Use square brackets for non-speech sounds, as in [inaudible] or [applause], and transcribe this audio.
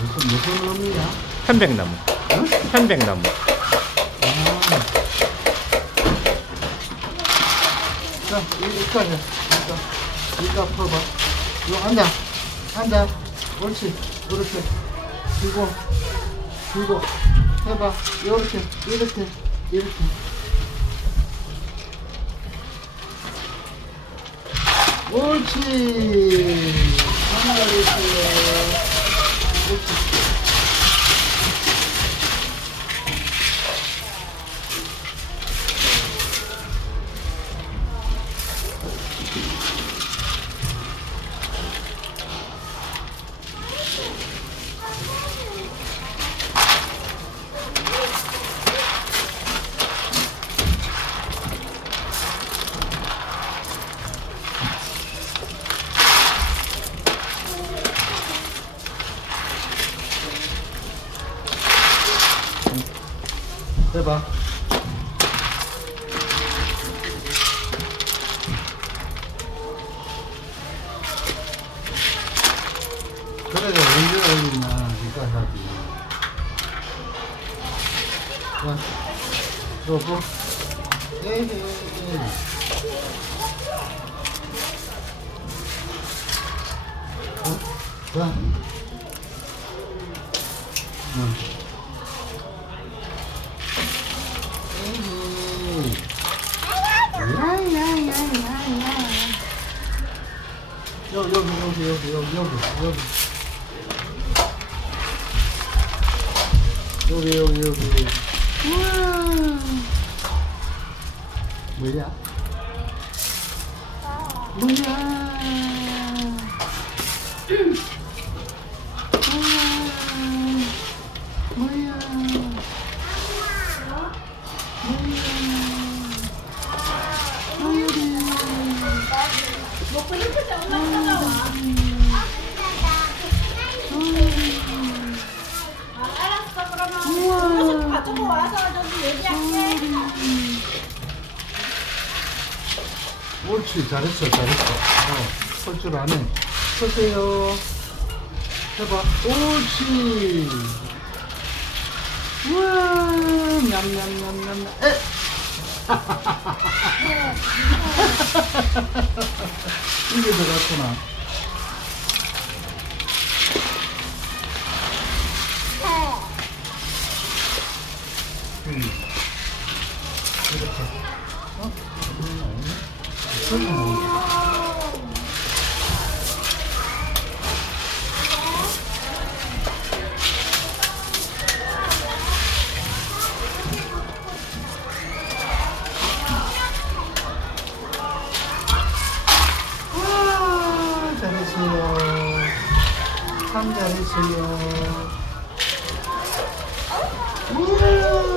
무슨 무슨 놈이야? 편백나무. 편백나무. 아. 자, 이- 이거 하자. 이거, 이거 풀어봐. 이거 앉아. 앉아. 옳지. 그렇게. 들고, 들고. 해봐. 이렇게, 이렇게, 이렇게. Gucci! 해봐. 그래도 언제 올리나 니가 하지. 자, 여보. 에이, 에이. 어? 자. 응. 에이. 야야야야야. 여기 여기 여기 여기 여기 여기 여기. 여기 여기 여기 우와. 뭐야? 뭐야 우와 뭐야 먹고 싶을 때 엄마 찾아와. 아, 알았어. 그러면. 옷을 가지고 와서 좀 얘기할게. 옳지 잘했어 잘했어. 어, 설줄 안해 서세요. 해봐. 옳지. 우와 냠냠냠냠. 에 [laughs] [laughs] 이게 들어갔구나 음. 이렇게 어? 음. 한잔 해주세요. 음.